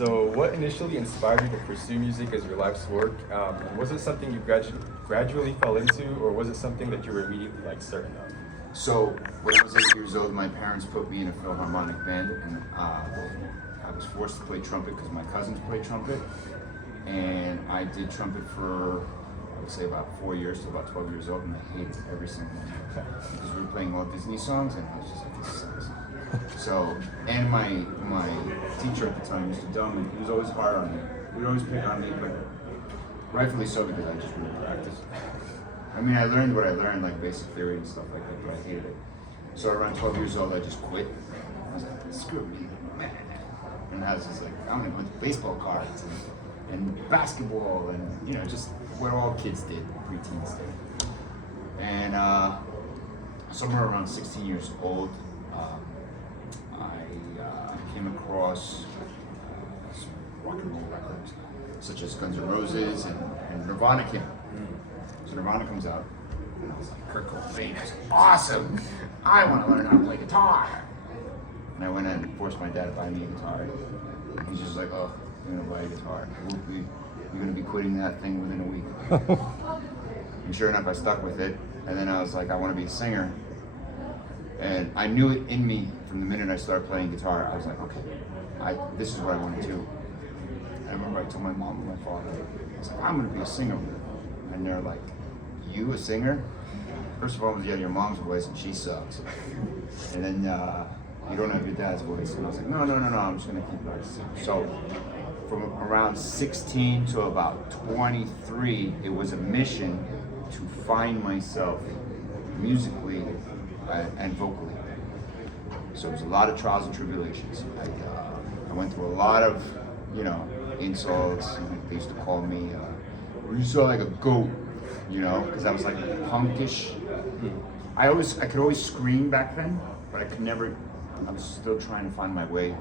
So, what initially inspired you to pursue music as your life's work? And was it something you gradually fell into, or was it something that you were immediately like certain of? So when I was 8 years old, my parents put me in a Philharmonic band, and I was forced to play trumpet because my cousins played trumpet, and I did trumpet for I would say about 4 years to about 12 years old, and I hated every single one because we were playing all Disney songs, and I was just like, this sucks. So, and my teacher at the time, Mr. Dillman, he was always hard on me. He would always pick on me, but rightfully so because I just wouldn't practice. I mean, I learned what I learned, like basic theory and stuff like that, but I hated it. So around 12 years old, I just quit. I was like, screw me, man. And I was just like, I'm gonna go to baseball cards and basketball and, you know, just what all kids did, preteens did. And somewhere around 16 years old, I came across some rock and roll records, such as Guns N' Roses and Nirvana came. So Nirvana comes out, and I was like, Kurt Cobain is awesome! I want to learn how to play guitar! And I went and forced my dad to buy me a guitar. And he's just like, oh, you're gonna buy a guitar. You're gonna be quitting that thing within a week. And sure enough, I stuck with it. And then I was like, I want to be a singer. And I knew it in me from the minute I started playing guitar. I was like, okay, this is what I want to do. I remember I told my mom and my father, I was like, I'm gonna be a singer. And they're like, you a singer? First of all, you have your mom's voice and she sucks. And then you don't have your dad's voice. And I was like, no, I'm just gonna keep practicing. So from around 16 to about 23, it was a mission to find myself musically and vocally. So it was a lot of trials and tribulations. I went through a lot of, you know, insults. They used to call me, you sound like a goat, you know, because I was like punkish. I could always scream back then, but I could never. I was still trying to find my way,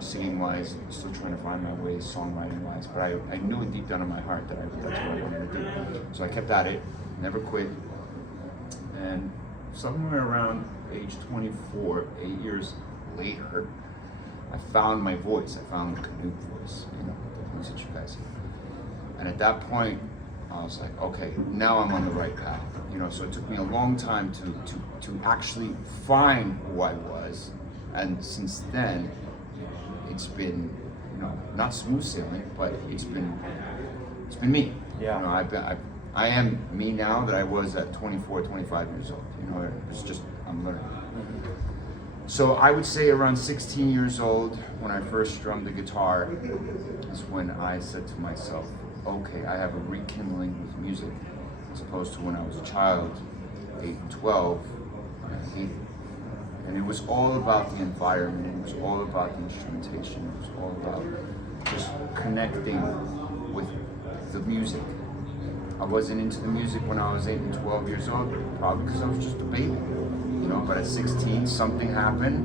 singing wise, still trying to find my way, songwriting wise. But I knew it deep down in my heart that that's what I wanted to do. So I kept at it, never quit. And somewhere around age 24, 8 years later, I found my voice. I found the Canute voice, you know, the voice that you guys hear. And at that point, I was like, okay, now I'm on the right path. You know, so it took me a long time to actually find who I was. And since then, it's been, you know, not smooth sailing, but it's been me. Yeah. You know, I am me now that I was at 24, 25 years old. You know, it's just, I'm learning. So I would say around 16 years old, when I first strummed the guitar, is when I said to myself, okay, I have a rekindling with music, as opposed to when I was a child, 8 and 12, and I hated it. And it was all about the environment, it was all about the instrumentation, it was all about just connecting with the music. I wasn't into the music when I was 8 and 12 years old, probably because I was just a baby, you know, but at 16, something happened.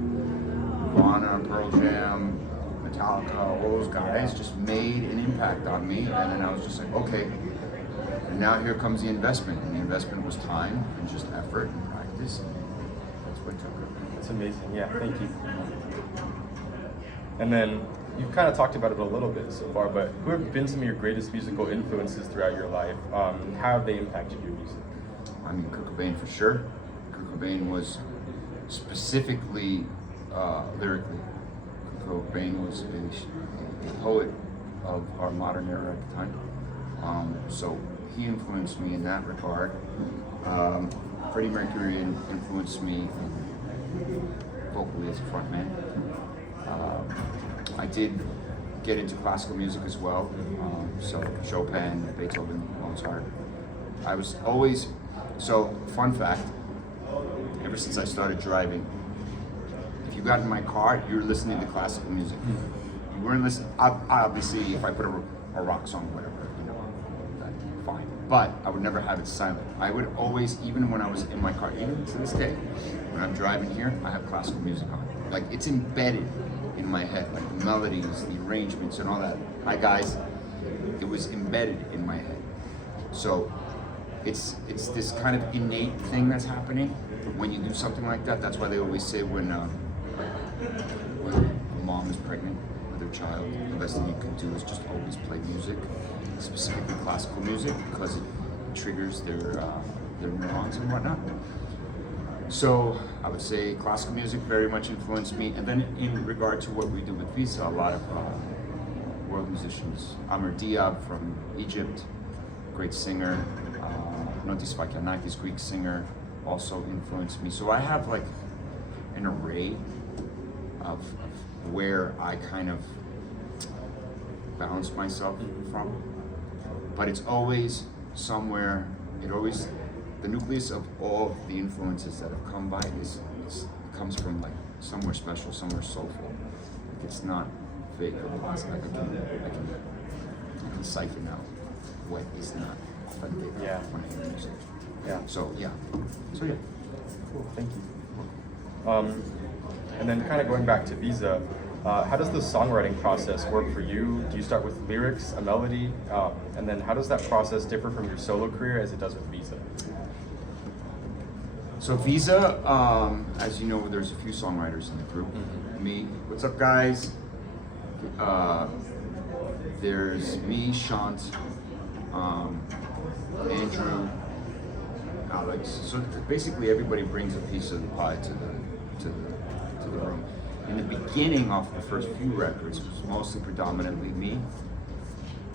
Nirvana, Pearl Jam, Metallica, all those guys just made an impact on me, and then I was just like, okay, and now here comes the investment, and the investment was time and just effort and practice, and that's what took it. It's amazing. Yeah, thank you. And then you've kind of talked about it a little bit so far, but who have been some of your greatest musical influences throughout your life? How have they impacted your music? I mean, Kurt Cobain for sure. Kurt Cobain was specifically lyrically. Kurt Cobain was a poet of our modern era at the time. So he influenced me in that regard. Freddie Mercury influenced me vocally as a frontman. I did get into classical music as well, so Chopin, Beethoven, Mozart. I was always, so fun fact, ever since I started driving, if you got in my car, you were listening to classical music. You weren't listening, obviously if I put a rock song or whatever, you know, that's fine. But I would never have it silent. I would always, even when I was in my car, even to this day, when I'm driving here, I have classical music on. Like, it's embedded in my head, like the melodies, the arrangements, and all that. Hi guys, it was embedded in my head. So it's this kind of innate thing that's happening when you do something like that. That's why they always say when a mom is pregnant with a a child, the best thing you can do is just always play music, specifically classical music, because it triggers their neurons and whatnot. So I would say classical music very much influenced me. And then in regard to what we do with Visa, a lot of world musicians. Amr Diab from Egypt, great singer. Notis Vakianakis, Greek singer, also influenced me. So I have like an array of where I kind of balance myself from. But it's always somewhere, the nucleus of all the influences that have come by comes from like somewhere special, somewhere soulful. Like it's not fake. Otherwise, like I can siphon out what is not authentic when I hear music. Yeah. So yeah. Cool. Thank you. And then kind of going back to Visa, how does the songwriting process work for you? Do you start with lyrics, a melody, and then how does that process differ from your solo career as it does with Visa? So Visa, as you know, there's a few songwriters in the group. Me, what's up, guys? There's me, Shant, Andrew, Alex. So basically, everybody brings a piece of the pie to the room. In the beginning, off the first few records, it was mostly predominantly me.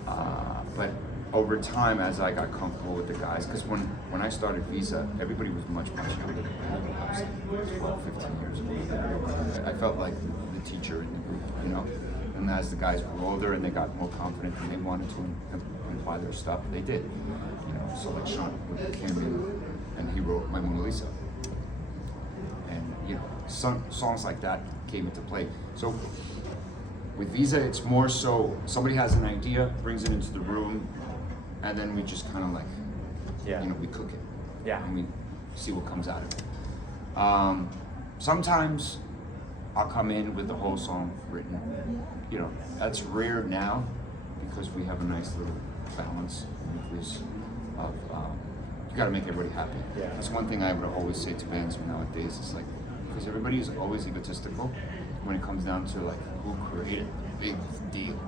But over time, as I got comfortable with the guys, because when I started Visa, everybody was much younger than me. I was like 12, 15 years old. I felt like the teacher in the group, you know? And as the guys grew older and they got more confident and they wanted to imply their stuff, they did. You know, so like Sean came in and he wrote My Mona Lisa. And, you know, songs like that came into play. So with Visa, it's more so somebody has an idea, brings it into the room, and then we just kind of like, you know, we cook it. Yeah. And we see what comes out of it. Sometimes I'll come in with the whole song written. You know, that's rare now because we have a nice little balance nucleus of, you gotta make everybody happy. Yeah. That's one thing I would always say to bands nowadays. It's like, because everybody is always egotistical when it comes down to like who created the big deal.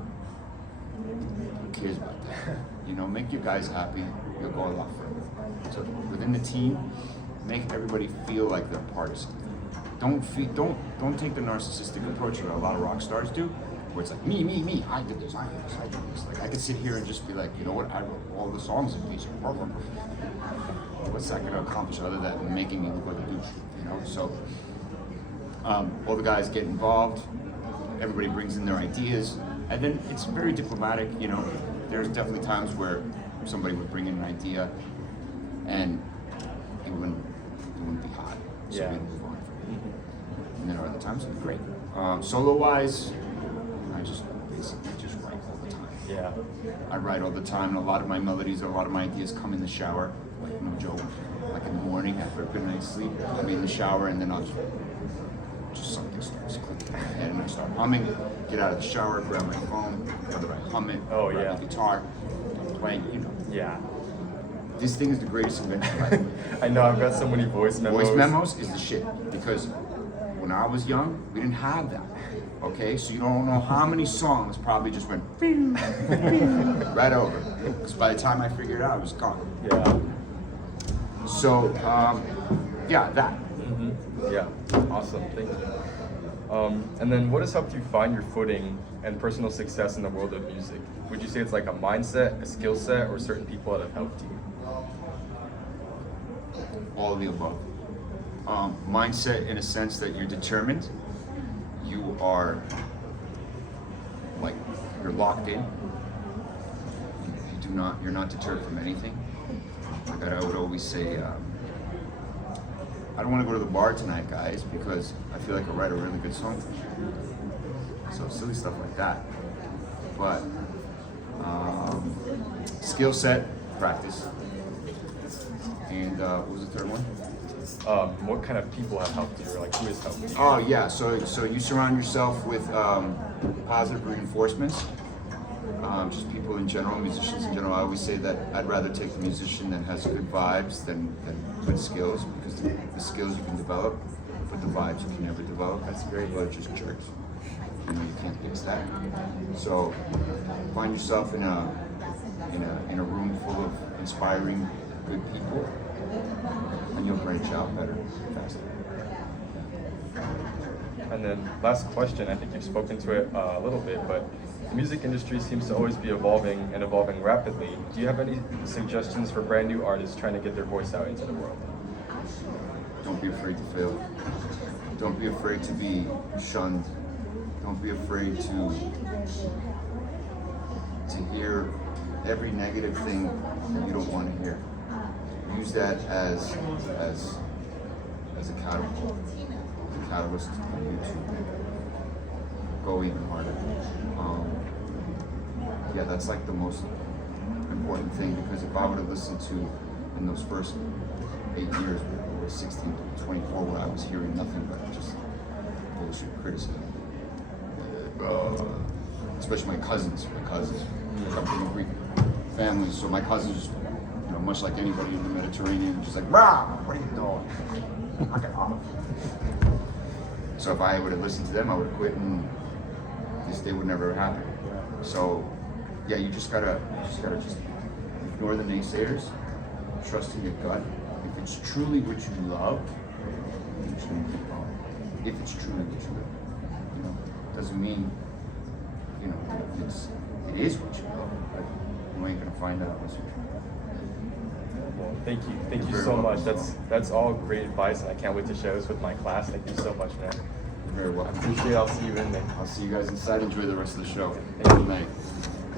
Who cares about that? You know, make your guys happy, you'll go a lot further. So within the team, make everybody feel like they're part of something. Don't take the narcissistic approach that a lot of rock stars do, where it's like me, I did this. Like I could sit here and just be like, you know what, I wrote all the songs in Visa. What's that gonna accomplish other than making me look like a douche? You know, so all the guys get involved, everybody brings in their ideas, and then it's very diplomatic, you know. There's definitely times where somebody would bring in an idea and it wouldn't be hot, so we'd move on from it. And then other times it'd be great. Solo-wise, I just basically just write all the time. Yeah. I write all the time, and a lot of my melodies, a lot of my ideas come in the shower, like no joke. Like in the morning after a good night's sleep, I'm in the shower and then I'll just something starts clicking in my head and I start humming, get out of the shower, grab my phone, whether I hum it, grab the guitar, I'm playing, you know. Yeah. This thing is the greatest invention ever. I know, I've got so many voice memos. Voice memos is the shit, because when I was young, we didn't have that. Okay, so you don't know how many songs probably just went right over. Because by the time I figured it out, it was gone. Yeah. So, yeah, that. Yeah, awesome, thank you. And then what has helped you find your footing and personal success in the world of music? Would you say it's like a mindset, a skill set, or certain people that have helped you? All of the above. Mindset in a sense that you're determined. You are, like, you're locked in. You're not deterred from anything. Like I would always say, I don't want to go to the bar tonight, guys, because I feel like I write a really good song. So silly stuff like that. But skill set, practice. And what was the third one? What kind of people have helped you, or like who has helped you? Oh yeah, so you surround yourself with positive reinforcements. Just people in general, musicians in general. I always say that I'd rather take the musician that has good vibes than good skills, because the skills you can develop, but the vibes you can never develop. That's great. People are just jerks. You know, you can't fix that. So find yourself in a room full of inspiring, good people, and you'll branch out better, faster. And then last question, I think you've spoken to it a little bit, but the music industry seems to always be evolving and evolving rapidly. Do you have any suggestions for brand new artists trying to get their voice out into the world? Don't be afraid to fail. Don't be afraid to be shunned. Don't be afraid to hear every negative thing that you don't want to hear. Use that as a catapult, a catalyst for you to go even harder. Yeah, that's like the most important thing, because if I would have listened to in those first 8 years, or 16 to 24, where I was hearing nothing but just bullshit criticism, especially my cousins. I come from a Greek family, so my cousins, you know, much like anybody in the Mediterranean, just like, rah, what are you doing? Knock it off. So if I would have listened to them, I would have quit, and this day would never happen. So yeah, you just gotta ignore the naysayers, trust in your gut. If it's truly what you love, you're just gonna keep going. If it's truly what you love, you know, doesn't mean, you know, it is what you love, but you ain't gonna find out unless you try. Well, thank you You're so very much. welcome. That's all great advice, and I can't wait to share this with my class. Thank you so much, man. You're very welcome. Appreciate it. I'll see you in there. I'll see you guys inside. Enjoy the rest of the show. Thank you. Good night.